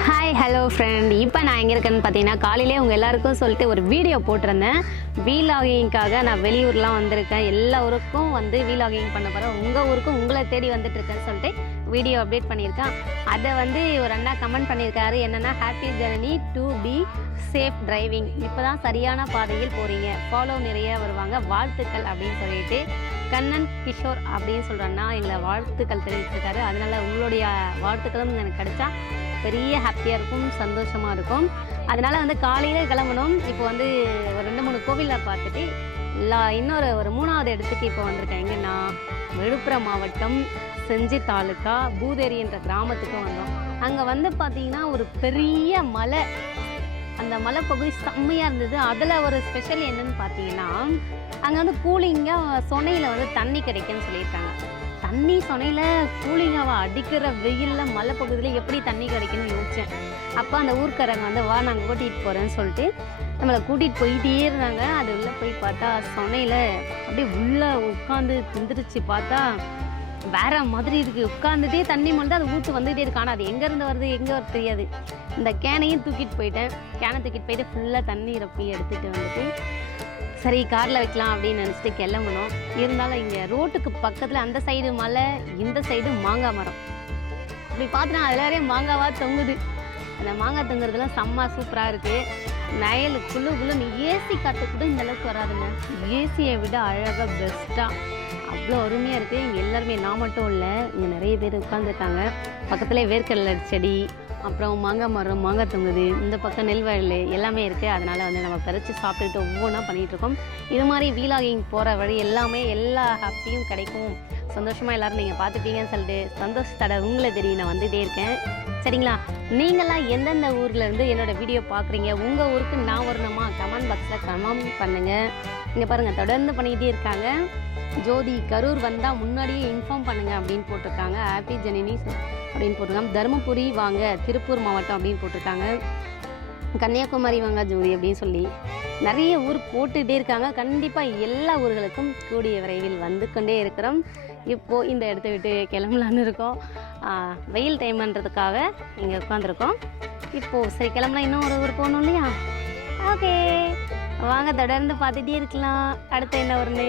Hi hello friend இப்போ நான் எங்கே இருக்கேன்னு பார்த்தீங்கன்னா காலையிலே உங்கள் எல்லாருக்கும் சொல்லிட்டு ஒரு வீடியோ போட்டிருந்தேன். வீலாகிங்காக நான் வெளியூர்லாம் வந்திருக்கேன். எல்லா ஊருக்கும் வந்து வீலாகிங் பண்ண போகிறேன் உங்கள் ஊருக்கும் உங்களை தேடி வந்துட்டுருக்கேன்னு சொல்லிட்டு வீடியோ அப்டேட் பண்ணியிருக்கேன். அதை வந்து ஒரு அண்ணா கமெண்ட் பண்ணியிருக்காரு. என்னென்னா happy journey to be safe driving இப்போ தான் சரியான பாதையில் போகிறீங்க ஃபாலோ நிறைய வருவாங்க. வாழ்த்துக்கள் அப்படின்னு சொல்லிட்டு கண்ணன் கிஷோர் அப்படின்னு சொல்கிறேன்னா எங்களை வாழ்த்துக்கள் தெரிவிச்சிருக்காரு. அதனால் உங்களுடைய வாழ்த்துக்களும் எனக்கு கிடைச்சா பெரிய ஹாப்பியாக இருக்கும் சந்தோஷமாக இருக்கும். அதனால் வந்து காலையில் கிளம்பணும். இப்போ வந்து ஒரு ரெண்டு மூணு கோவிலில் பார்த்துட்டு எல்லா இன்னொரு ஒரு மூணாவது இடத்துக்கு இப்போ வந்திருக்கேன். எங்கன்னா விழுப்புரம் மாவட்டம் செஞ்சி தாலுக்கா பூதேரி என்ற கிராமத்துக்கு வந்தோம். அங்கே வந்து பார்த்தீங்கன்னா ஒரு பெரிய மலை. அந்த மலைப்பகுதி செம்மையாக இருந்தது. அதில் ஒரு ஸ்பெஷல் என்னன்னு பார்த்தீங்கன்னா அங்கே வந்து கூலிங்காக சொனையில் வந்து தண்ணி கிடைக்குன்னு சொல்லியிருக்காங்க. தண்ணி சொனையில் கூலிங்காக அடிக்கிற வெயிலில் மலைப்பகுதியில் எப்படி தண்ணி கிடைக்குன்னு யோசித்தேன் அப்போ அந்த ஊர்க்காரங்க வந்து வா நாங்கள் கூட்டிகிட்டு போகிறேன்னு சொல்லிட்டு நம்மளை கூட்டிகிட்டு போயிட்டே இருந்தாங்க. அது உள்ளே போய் பார்த்தா சொனையில் அப்படியே உள்ளே உட்காந்து திந்திரிச்சு பார்த்தா வேற மாதிரி இருக்குது உட்காந்துட்டே தண்ணி மட்டும் அது ஊற்று வந்துகிட்டே இருக்கு. ஆனால் அது எங்கேருந்து வருது எங்கே வருது தெரியாது. இந்த கேனையும் தூக்கிட்டு போயிட்டேன். கேனை தூக்கிட்டு போயிட்டு ஃபுல்லாக தண்ணி போய் எடுத்துகிட்டு வந்துட்டு சரி காரில் வைக்கலாம் அப்படின்னு நினச்சிட்டு கிளம்பணும் இருந்தாலும் இங்கே ரோட்டுக்கு பக்கத்தில் அந்த சைடு மலை இந்த சைடு மாங்காய் மரம். இப்படி பார்த்தனா அதில் வரையும் மாங்காவாக தொங்குது. அந்த மாங்காய் தொங்குறதுலாம் செம்ம சூப்பராக இருக்குது நயல் குழு குழுன்னு ஏசி காற்று கூட இந்தளவுக்கு வராதுங்க. ஏசியை விட அழகாக பெஸ்ட்டாக அவ்வளோ அருமையாக இருக்குது இங்கே எல்லாருமே நான் மட்டும் இல்லை இங்கே நிறைய பேர் உட்காந்துருக்காங்க பக்கத்தில் வேர்க்கடலை செடி அப்புறம் மாங்காய் மரம் மாங்காய் தொங்குது. இந்த பக்கம் நெல் வயல் எல்லாமே இருக்குது அதனால் வந்து நம்ம பறித்து சாப்பிட்டுட்டு ஒவ்வொன்றா பண்ணிகிட்ருக்கோம் இது மாதிரி வீலாகிங் போகிற வழி எல்லாமே எல்லா ஹாப்பியும் கிடைக்கும். சந்தோஷமாக எல்லோரும் நீங்கள் பார்த்துட்டீங்கன்னு சொல்லிட்டு சந்தோஷத்தோட உங்களை தெரியும் நான் வந்துகிட்டே இருக்கேன். சரிங்களா? நீங்களாம் எந்தெந்த ஊரில் இருந்து என்னோட வீடியோ பார்க்குறீங்க? உங்கள் ஊருக்கு நான் வரணுமா? கமெண்ட் பாக்ஸில் கமெண்ட் பண்ணுங்கள் இங்கே பாருங்கள் தொடர்ந்து பண்ணிக்கிட்டே இருக்காங்க. ஜோதி கரூர் வந்தால் முன்னாடியே இன்ஃபார்ம் பண்ணுங்க அப்படின்னு போட்டிருக்காங்க. ஹாப்பி ஜெனினி அப்படின்னு போட்டிருக்காங்க. தருமபுரி வாங்க திருப்பூர் மாவட்டம் அப்படின்னு போட்டிருக்காங்க. கன்னியாகுமரி வாங்க ஜோதி அப்படின்னு சொல்லி நிறைய ஊர் போட்டுகிட்டே இருக்காங்க. கண்டிப்பாக எல்லா ஊர்களுக்கும் கூடிய விரைவில் வந்து கொண்டே இருக்கிறோம். இப்போது இந்த இடத்த விட்டு கிளம்பலான்னு இருக்கோம். வெயில் டைம்ன்றதுக்காக இங்கே உட்காந்துருக்கோம் இப்போது சரி கிளம்பலாம். இன்னும் ஒரு ஊர் போகணும் இல்லையா? ஓகே வாங்க தொடர்ந்து பார்த்துட்டே இருக்கலாம். அடுத்து என்ன வரும்னு